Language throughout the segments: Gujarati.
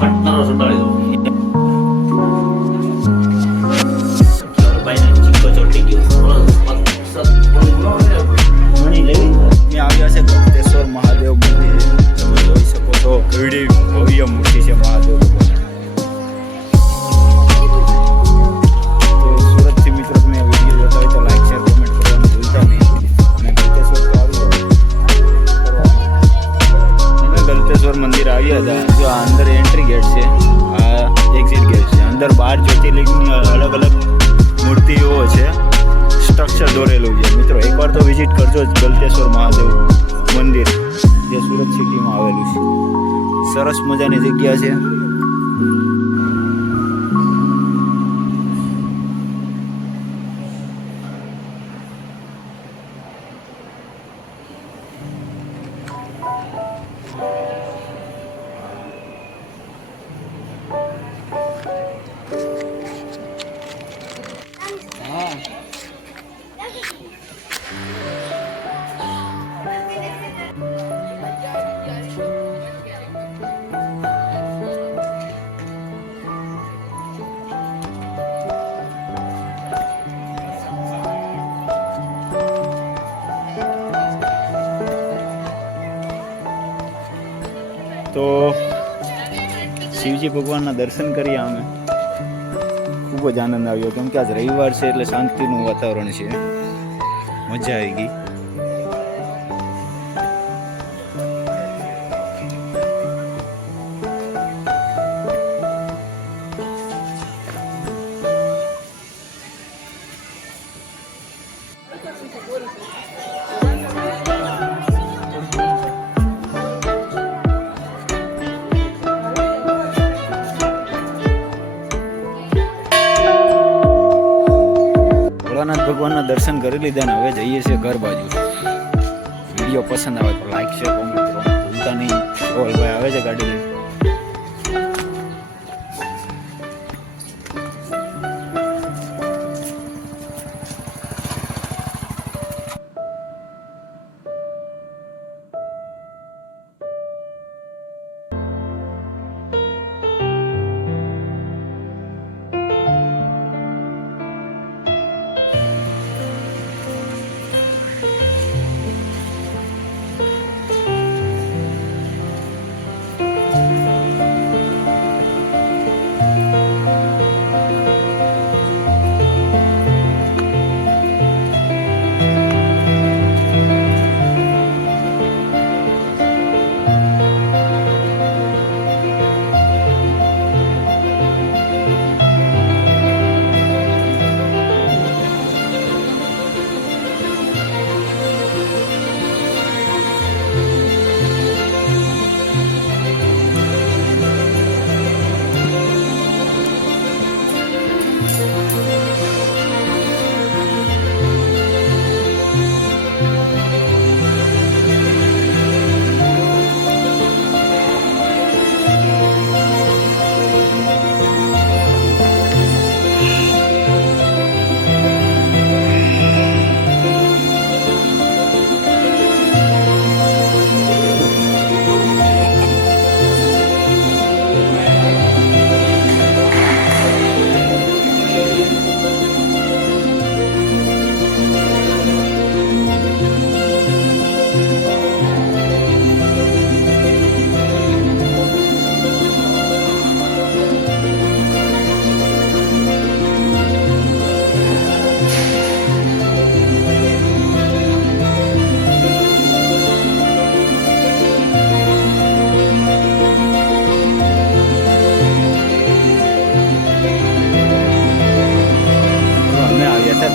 ફટનારો સુટાડી દો. ભાઈને ચીકો ચોટી ગયો. મણી લેવી અહીંયા આવ્યા છે ગળતેશ્વર મહાદેવ મંદિર. તમે જોઈ શકો છો કેવડી ભવ્ય મૂર્તિ છે મહાદેવ ભગવાન. તો સુરતથી મિત્રો તમે આ વિડીયો જોતા હોય તો લાઈક શેર કોમેન્ટ કરવાનું ભૂલતા નહીં. અને ગળતેશ્વર તો અમે ગળતેશ્વર મંદિર આવ્યા હતા. જો આ અંદર એન્ટ્રી ગેટ છે, આ એક્ઝિટ ગેટ છે. અંદર 12 જ્યોતિર્લિંગની અલગ અલગ મૂર્તિઓ છે, સ્ટ્રક્ચર દોરેલું છે. મિત્રો એકવાર તો વિઝિટ કરજો જ ગળતેશ્વર મહાદેવ મંદિર, જે સુરત સિટીમાં આવેલું છે. સરસ મજાની જગ્યા છે. તો શિવજી ભગવાનના દર્શન કર્યા અમે. ખૂબ જ આનંદ આવ્યો, કેમ કે આજ રવિવાર છે એટલે શાંતિનું વાતાવરણ છે. મજા આવી ગઈ. ભોળાનાથ ભગવાનના દર્શન કરી લીધા ને હવે જઈએ છીએ ઘર બાજુ. વિડીયો પસંદ આવે તો લાઈક શેર કોમેન્ટ કરવાનું ભૂલતા નહીં. ભાઈ આવે છે ગાડી લઈને.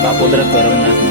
કાપોદ્રા કરમનાથ